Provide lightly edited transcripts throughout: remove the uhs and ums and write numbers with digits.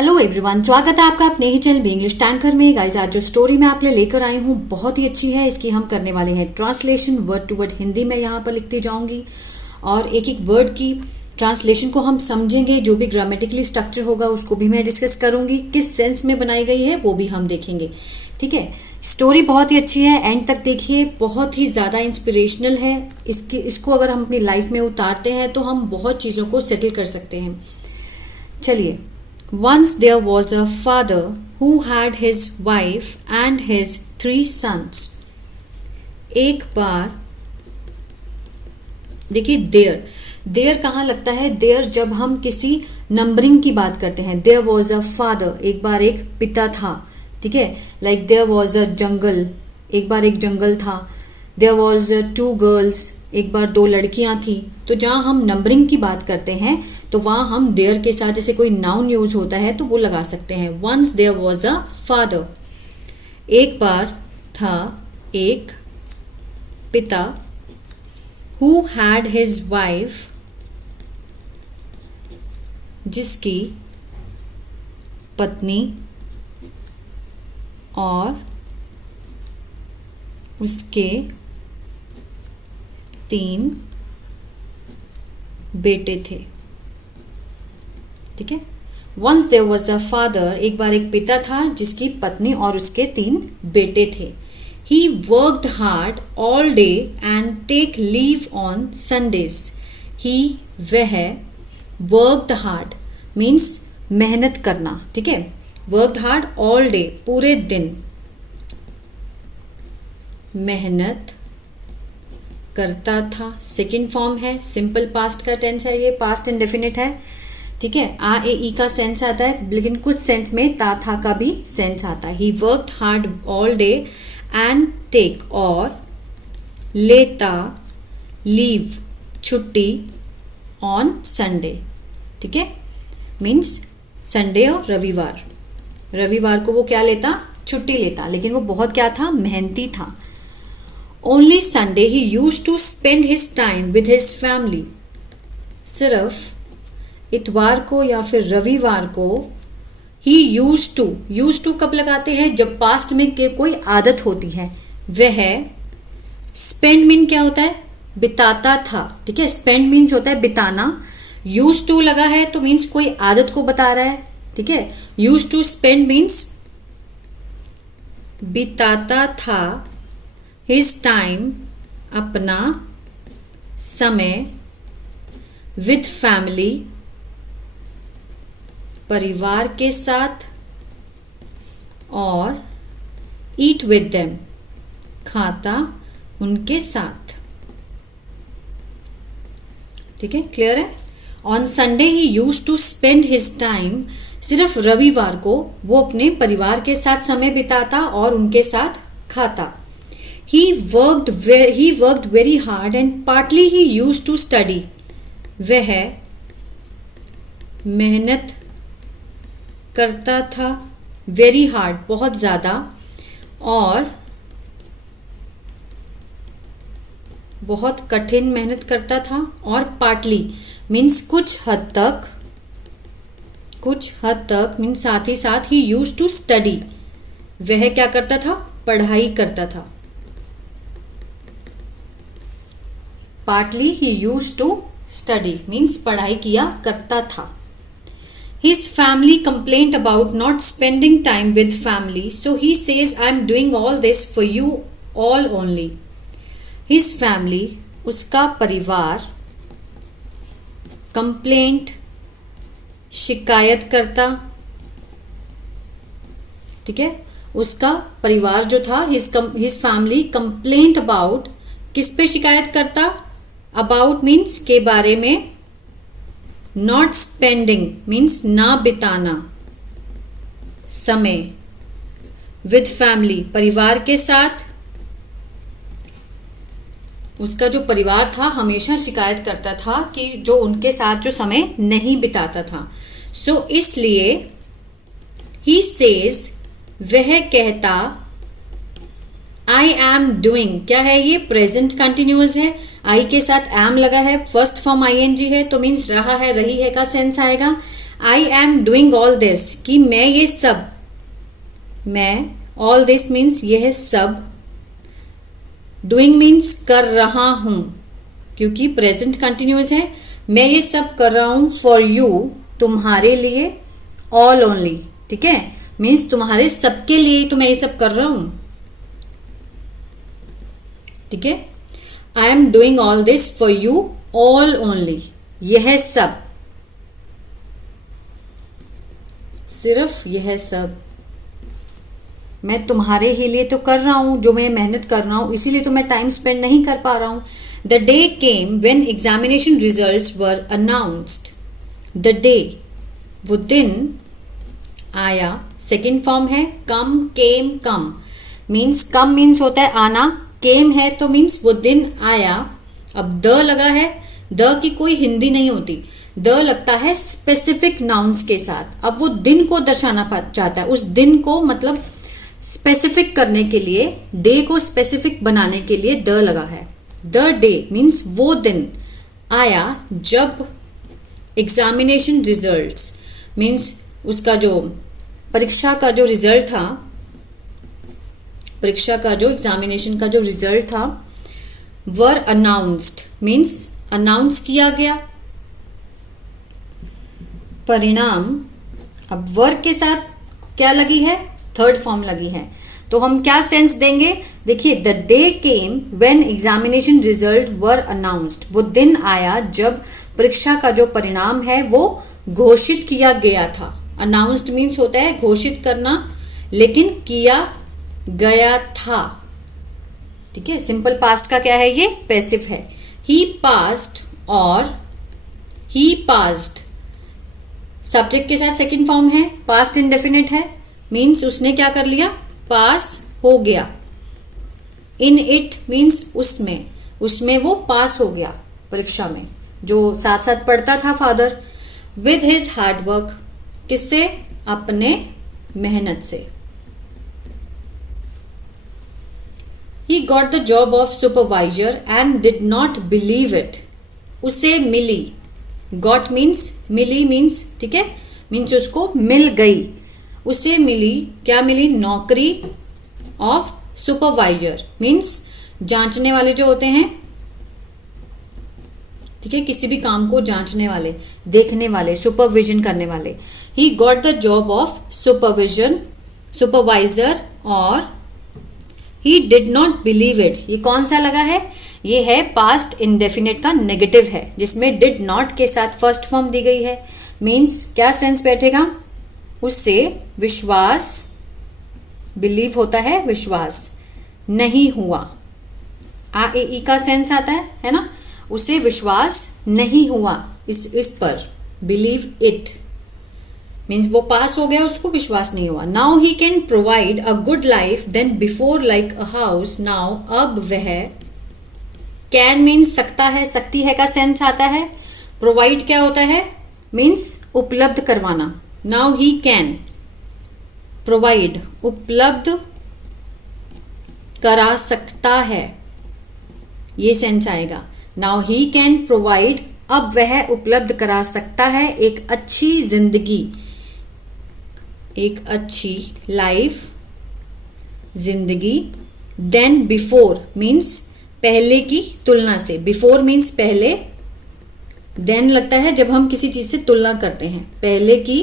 Hello everyone, स्वागत है आपका अपने ही चैनल इंग्लिश टैंकर में। गाइस, आज जो स्टोरी मैं आप लिए लेकर आई हूँ बहुत ही अच्छी है। इसकी हम करने वाले हैं translation, word to word Hindi में यहाँ पर लिखती जाऊँगी और एक एक वर्ड की ट्रांसलेशन को हम समझेंगे। जो भी ग्रामेटिकली स्ट्रक्चर होगा उसको भी मैं डिस्कस करूँगी, किस सेंस में बनाई गई है वो भी हम देखेंगे। ठीक है, स्टोरी बहुत ही अच्छी है, एंड तक देखिए। बहुत ही ज़्यादा इंस्पिरेशनल है। इसको अगर हम अपनी लाइफ में उतारते हैं तो हम बहुत चीज़ों को सेटल कर सकते हैं। चलिए। Once there was a father who had his wife and his 3 sons. एक बार देखिए, देयर कहाँ लगता है? देयर जब हम किसी नंबरिंग की बात करते हैं। देयर वॉज अ फादर, एक बार एक पिता था। ठीक है, लाइक देयर वॉज अ जंगल, एक बार एक जंगल था। देयर वॉज 2 गर्ल्स, एक बार 2 लड़कियां थी। तो जहाँ हम नंबरिंग की बात करते हैं तो वहाँ हम देयर के साथ जैसे कोई नाउन यूज होता है तो वो लगा सकते हैं। Once there was a father, एक बार था एक पिता। हु हैड हिज वाइफ, जिसकी पत्नी और उसके 3 बेटे थे। ठीक है, once there was a father, एक बार एक पिता था जिसकी पत्नी और उसके 3 बेटे थे। He worked hard all day and take leave on Sundays. He, वह, वर्कड हार्ड मीन्स मेहनत करना। ठीक है, वर्कड हार्ड ऑल डे, पूरे दिन मेहनत करता था। सेकेंड फॉर्म है, सिंपल पास्ट का टेंस है, ये पास्ट इंडेफिनिट है। ठीक है, आ ए ई का सेंस आता है, लेकिन कुछ सेंस में ता था का भी सेंस आता है। He worked hard all day and take, और लेता, लीव, छुट्टी, ऑन संडे। ठीक है, मीन्स संडे और रविवार को वो क्या लेता? छुट्टी लेता। लेकिन वो बहुत क्या था? मेहनती था। Only Sunday he used to spend his time with his family. सिर्फ इतवार को या फिर रविवार को ही यूज्ड टू कब लगाते हैं? जब पास्ट में के कोई आदत होती है। वह, स्पेंड मीन क्या होता है? बिताता था। ठीक है, स्पेंड मीन्स होता है बिताना। यूज्ड टू लगा है तो मीन्स कोई आदत को बता रहा है। ठीक है, यूज्ड टू स्पेंड मीन्स बिताता था हिज टाइम, अपना समय, विद फैमिली, परिवार के साथ, और ईट विद देम, खाता उनके साथ। ठीक है, क्लियर है? On Sunday he used to spend his time, सिर्फ रविवार को वो अपने परिवार के साथ समय बिताता और उनके साथ खाता। He worked very hard and partly he used to study. वह मेहनत करता था, very hard बहुत ज़्यादा, और बहुत कठिन मेहनत करता था, और partly means कुछ हद तक means साथ ही साथ he used to study. वह क्या करता था? पढ़ाई करता था। Partly he used to study means पढ़ाई किया करता था। His family complained about not spending time with family, so he says, I am doing all this for you all only. His family, उसका परिवार, complaint, शिकायत करता। ठीक है, उसका परिवार जो था, his family complained about, किस पे शिकायत करता? अबाउट मीन्स के बारे में, नॉट स्पेंडिंग मीन्स ना बिताना समय, विद फैमिली परिवार के साथ। उसका जो परिवार था हमेशा शिकायत करता था कि जो उनके साथ जो समय नहीं बिताता था। सो इसलिए ही सेज, वह कहता, आई एम डूइंग, क्या है ये? प्रेजेंट कंटिन्यूअस है। आई के साथ एम लगा है, फर्स्ट फॉर्म आईएनजी है तो मीन्स रहा है, रही है का सेंस आएगा। I am doing all this, कि मैं ये सब, मैं, ऑल दिस मीन्स यह सब, डूइंग मीन्स कर रहा हूं, क्योंकि प्रेजेंट कंटिन्यूस है, मैं ये सब कर रहा हूं फॉर यू, तुम्हारे लिए, ऑल ओनली, ठीक है, मीन्स तुम्हारे सबके लिए तो मैं ये सब कर रहा हूं, ठीक है। I am doing all this for you all only, यह सब, सिर्फ यह सब मैं तुम्हारे ही लिए तो कर रहा हूं, जो मैं मेहनत कर रहा हूं, इसीलिए तो मैं टाइम स्पेंड नहीं कर पा रहा हूं। The day came when examination results were announced, the day, वो दिन आया, सेकेंड फॉर्म है कम, केम, कम, मीन्स कम मीन्स होता है आना, केम है तो मीन्स वो दिन आया। अब द लगा है, द की कोई हिंदी नहीं होती, द लगता है स्पेसिफिक नाउन्स के साथ। अब वो दिन को दर्शाना चाहता है, उस दिन को मतलब स्पेसिफिक करने के लिए, डे को स्पेसिफिक बनाने के लिए द लगा है। द डे मीन्स वो दिन आया जब एग्जामिनेशन रिजल्ट्स मीन्स उसका जो परीक्षा का जो रिजल्ट था, परीक्षा का जो एग्जामिनेशन का जो रिजल्ट था, वर अनाउंस्ड मीन्स अनाउंस किया गया, परिणाम। अब वर के साथ क्या लगी है, थर्ड फॉर्म लगी है, तो हम क्या सेंस देंगे, देखिए the day came when examination result were announced, वो दिन आया जब परीक्षा का जो परिणाम है वो घोषित किया गया था। अनाउंस्ड मीन्स होता है घोषित करना, लेकिन किया गया था, ठीक है। सिंपल पास्ट का क्या है, ये पैसिव है। ही पास्ड और ही पास्ड, सब्जेक्ट के साथ सेकंड फॉर्म है, पास्ट इंडेफिनिट है, मीन्स उसने क्या कर लिया, पास हो गया। इन इट मीन्स उसमें, उसमें वो पास हो गया परीक्षा में, जो साथ साथ पढ़ता था father. With his hard work, किससे, अपने मेहनत से। ही got the job of supervisor and did not believe it, उसे मिली, गॉट मीन्स मिली मीन्स, ठीक है, मीन्स उसको मिल गई, उसे मिली, क्या मिली, नौकरी ऑफ सुपरवाइजर मीन्स जांचने वाले जो होते हैं, ठीक है, किसी भी काम को जांचने वाले, देखने वाले, सुपरविजन करने वाले। He got the job of supervisor और he did not believe it, ये कौन सा लगा है, ये है पास्ट इंडेफिनिट का नेगेटिव है, जिसमें डिड नॉट के साथ फर्स्ट फॉर्म दी गई है, मीन्स क्या सेंस बैठेगा, उससे विश्वास, बिलीव होता है विश्वास, नहीं हुआ, आ ए ई का सेंस आता है ना, उसे विश्वास नहीं हुआ इस पर, बिलीव इट मीन्स वो पास हो गया, उसको विश्वास नहीं हुआ। Now he can provide a good life then before like a house, now अब वह, कैन मीन्स सकता है, सकती है का सेंस आता है। प्रोवाइड क्या होता है, मीन्स उपलब्ध करवाना। नाउ ही कैन प्रोवाइड, उपलब्ध करा सकता है, ये सेंस आएगा। नाउ ही कैन प्रोवाइड, अब वह उपलब्ध करा सकता है एक अच्छी जिंदगी, एक अच्छी लाइफ, जिंदगी। देन बिफोर मीन्स पहले की तुलना से, बिफोर मीन्स पहले, देन लगता है जब हम किसी चीज से तुलना करते हैं, पहले की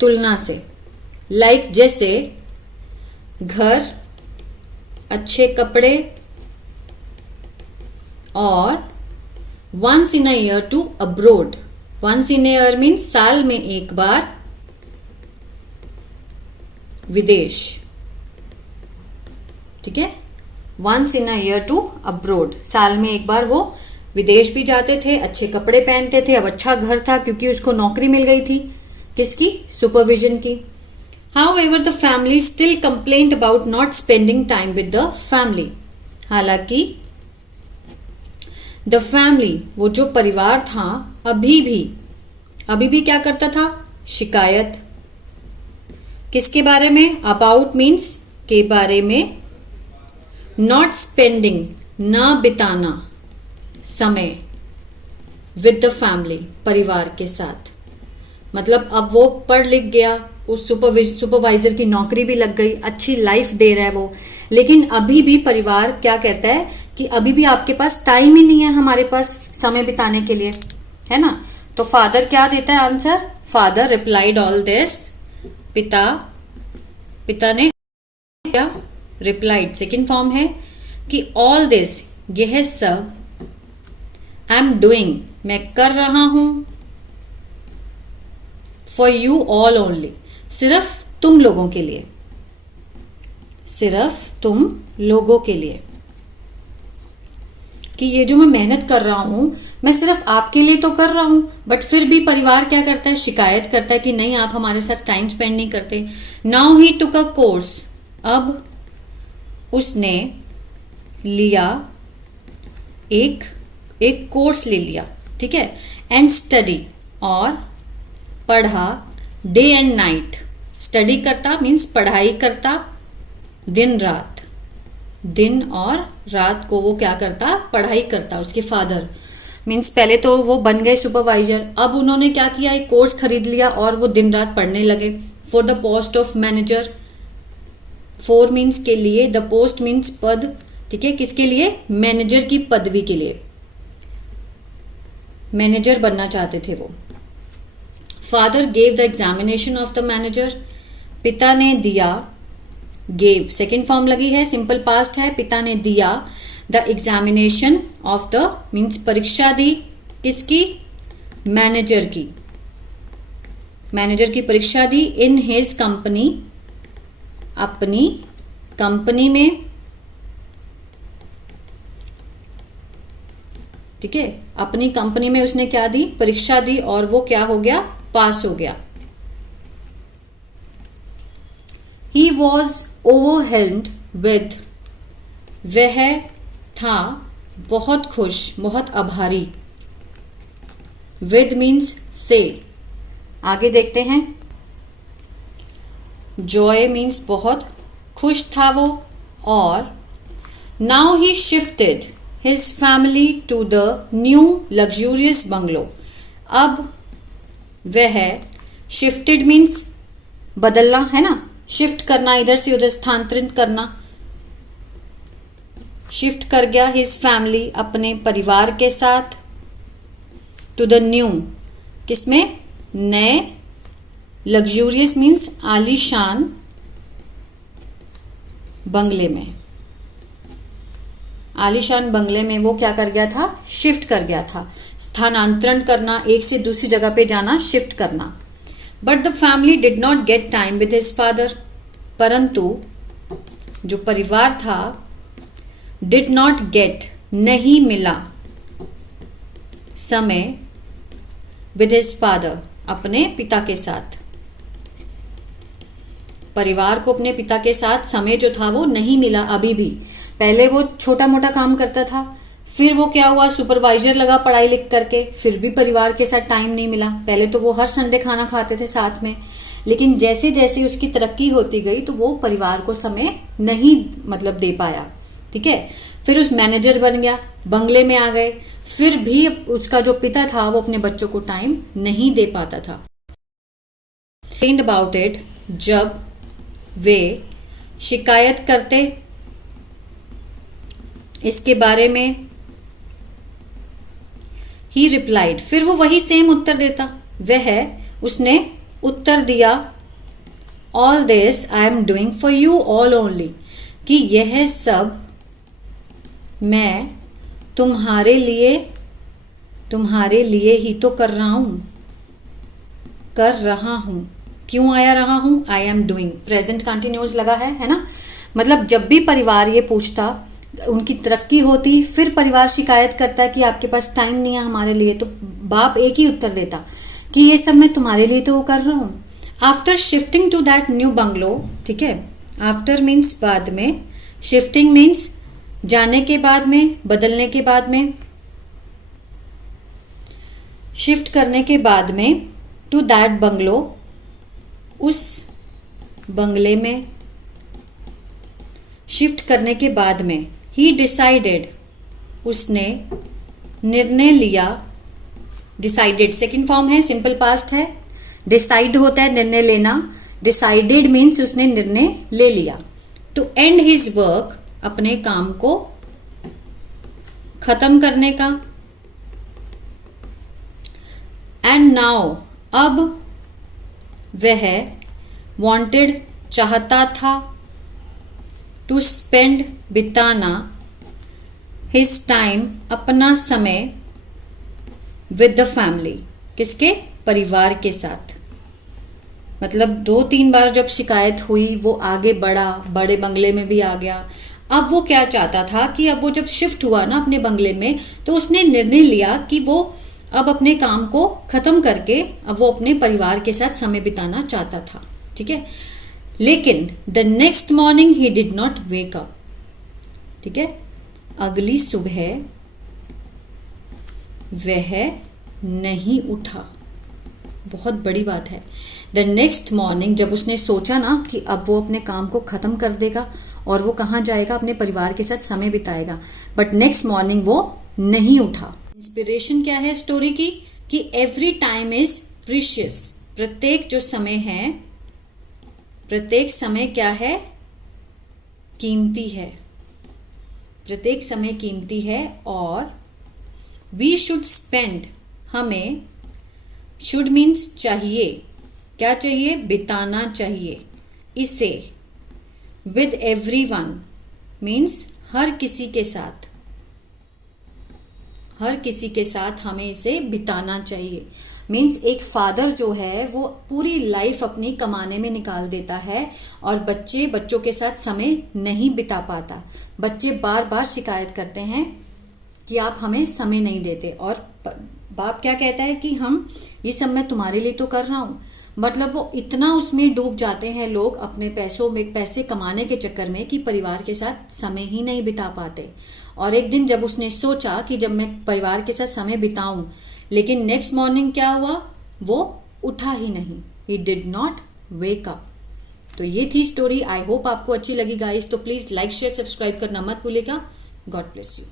तुलना से। लाइक जैसे घर, अच्छे कपड़े, और once in a year to abroad, once in year means साल में एक बार विदेश, ठीक है, once in a year to abroad, साल में एक बार वो विदेश भी जाते थे, अच्छे कपड़े पहनते थे। अब अच्छा घर था क्योंकि उसको नौकरी मिल गई थी, किसकी, सुपरविजन की। However, the family still complained about not spending time with the family. हालांकि द फैमिली, वो जो परिवार था, अभी भी क्या करता था, शिकायत, किसके बारे में, अबाउट मीन्स के बारे में, नॉट स्पेंडिंग न बिताना समय, विद द फैमिली परिवार के साथ, मतलब अब वो पढ़ लिख गया, उस सुपरवाइजर की नौकरी भी लग गई, अच्छी लाइफ दे रहा है वो, लेकिन अभी भी परिवार क्या कहता है कि अभी भी आपके पास टाइम ही नहीं है हमारे पास समय बिताने के लिए, है ना। तो फादर क्या देता है answer, father replied all this, पिता ने क्या रिप्लाइड, सेकेंड फॉर्म है कि ऑल दिस, यह सब, आई एम डूइंग, मैं कर रहा हूं, फॉर यू ऑल ओनली, सिर्फ तुम लोगों के लिए, सिर्फ तुम लोगों के लिए, कि ये जो मैं मेहनत कर रहा हूं मैं सिर्फ आपके लिए तो कर रहा हूं, बट फिर भी परिवार क्या करता है, शिकायत करता है कि नहीं आप हमारे साथ टाइम स्पेंड नहीं करते। Now he took a course, अब उसने लिया एक कोर्स ले लिया, ठीक है, एंड स्टडी, और पढ़ा, डे एंड नाइट, स्टडी करता मीन्स पढ़ाई करता, दिन रात, दिन और रात को वो क्या करता, पढ़ाई करता। उसके फादर मीन्स पहले तो वो बन गए सुपरवाइजर, अब उन्होंने क्या किया, एक कोर्स खरीद लिया और वो दिन रात पढ़ने लगे for the post of manager, for means के लिए, द पोस्ट मीन्स पद, ठीक है, किसके लिए, मैनेजर की पदवी के लिए, मैनेजर बनना चाहते थे वो। Father gave the examination of the manager, पिता ने दिया, गेव सेकेंड फॉर्म लगी है, सिंपल पास्ट है, पिता ने दिया the examination of the means परीक्षा दी, किसकी, मैनेजर की, मैनेजर की परीक्षा दी, इन हिज कंपनी, अपनी कंपनी में, ठीक है, अपनी कंपनी में उसने क्या दी, परीक्षा दी, और वो क्या हो गया, पास हो गया। He was overwhelmed with, वह था बहुत खुश, बहुत आभारी, with means से, आगे देखते हैं, joy means बहुत खुश था वो, और now he shifted his family to the new luxurious bungalow, अब वह, shifted means बदलना, है ना, शिफ्ट करना, इधर से उधर स्थानांतरित करना, शिफ्ट कर गया हिज फैमिली, अपने परिवार के साथ, टू द न्यू, किसमें, नए, लग्जूरियस मीन्स आलीशान बंगले में, आलीशान बंगले में वो क्या कर गया था, शिफ्ट कर गया था, स्थानांतरण करना, एक से दूसरी जगह पे जाना, शिफ्ट करना। But the family did not get time with his father, परंतु जो परिवार था, डिड नॉट गेट, नहीं मिला, समय, विद हिज फादर, अपने पिता के साथ, परिवार को अपने पिता के साथ समय जो था वो नहीं मिला अभी भी। पहले वो छोटा मोटा काम करता था, फिर वो क्या हुआ, सुपरवाइजर लगा पढ़ाई लिख करके, फिर भी परिवार के साथ टाइम नहीं मिला। पहले तो वो हर संडे खाना खाते थे साथ में, लेकिन जैसे जैसे उसकी तरक्की होती गई तो वो परिवार को समय नहीं मतलब दे पाया, ठीक है। फिर उस मैनेजर बन गया, बंगले में आ गए, फिर भी उसका जो पिता था वो अपने बच्चों को टाइम नहीं दे पाता था। थिंक अबाउट इट, जब वे शिकायत करते इसके बारे में, ही रिप्लाइड, फिर वो वही सेम उत्तर देता, वह उसने उत्तर दिया, all this I am doing for you all only, कि यह सब मैं तुम्हारे लिए ही तो कर रहा हूं, क्यों आया रहा हूं, I am doing, present continuous लगा है ना। मतलब जब भी परिवार ये पूछता, उनकी तरक्की होती, फिर परिवार शिकायत करता है कि आपके पास टाइम नहीं है हमारे लिए, तो बाप एक ही उत्तर देता कि ये सब मैं तुम्हारे लिए तो कर रहा हूँ। After shifting to that new bungalow, ठीक है, आफ्टर मीन्स बाद में, शिफ्टिंग मीन्स जाने के बाद में, बदलने के बाद में, शिफ्ट करने के बाद में, टू दैट बंगलो, उस बंगले में, शिफ्ट करने के बाद में, ही डिसाइडेड, उसने निर्णय लिया, डिसाइडेड सेकेंड फॉर्म है, सिंपल पास्ट है, डिसाइड होता है निर्णय लेना, डिसाइडेड मीन्स उसने निर्णय ले लिया। टू एंड हिज वर्क, अपने काम को खत्म करने का। एंड नाउ, अब वह वांटेड, चाहता था, टू स्पेंड, बिताना, हिज टाइम, अपना समय, विद द फैमिली, किसके, परिवार के साथ। मतलब 2-3 बार जब शिकायत हुई वो आगे बढ़ा, बड़े बंगले में भी आ गया। अब वो क्या चाहता था कि अब वो जब शिफ्ट हुआ ना अपने बंगले में, तो उसने निर्णय लिया कि वो अब अपने काम को ख़त्म करके अब वो अपने परिवार के साथ समय बिताना चाहता था। ठीक है, लेकिन the next morning he did not wake up. ठीक है, अगली सुबह वह नहीं उठा। बहुत बड़ी बात है। द नेक्स्ट मॉर्निंग, जब उसने सोचा ना कि अब वो अपने काम को ख़त्म कर देगा और वो कहाँ जाएगा, अपने परिवार के साथ समय बिताएगा, बट नेक्स्ट मॉर्निंग वो नहीं उठा। इंस्पिरेशन क्या है स्टोरी की कि एवरी टाइम इज प्रीशियस। प्रत्येक जो समय है, प्रत्येक समय क्या है, कीमती है। प्रत्येक समय कीमती है। और वी शुड स्पेंड, हमें, शुड मीन्स चाहिए, क्या चाहिए, बिताना चाहिए, इसे, विद एवरीवन मीन्स हर किसी के साथ, हर किसी के साथ हमें इसे बिताना चाहिए। मीन्स एक फादर जो है वो पूरी लाइफ अपनी कमाने में निकाल देता है और बच्चों के साथ समय नहीं बिता पाता। बच्चे बार बार शिकायत करते हैं कि आप हमें समय नहीं देते, और बाप क्या कहता है कि हम ये सब मैं तुम्हारे लिए तो कर रहा हूँ। मतलब वो इतना उसमें डूब जाते हैं लोग अपने पैसों में, पैसे कमाने के चक्कर में, कि परिवार के साथ समय ही नहीं बिता पाते। और एक दिन जब उसने सोचा कि जब मैं परिवार के साथ समय बिताऊं, लेकिन नेक्स्ट मॉर्निंग क्या हुआ, वो उठा ही नहीं, ही डिड नॉट वेक अप। तो ये थी स्टोरी। आई होप आपको अच्छी लगी गाइस। तो प्लीज़ लाइक, शेयर, सब्सक्राइब करना मत भूलिएगा। God bless you.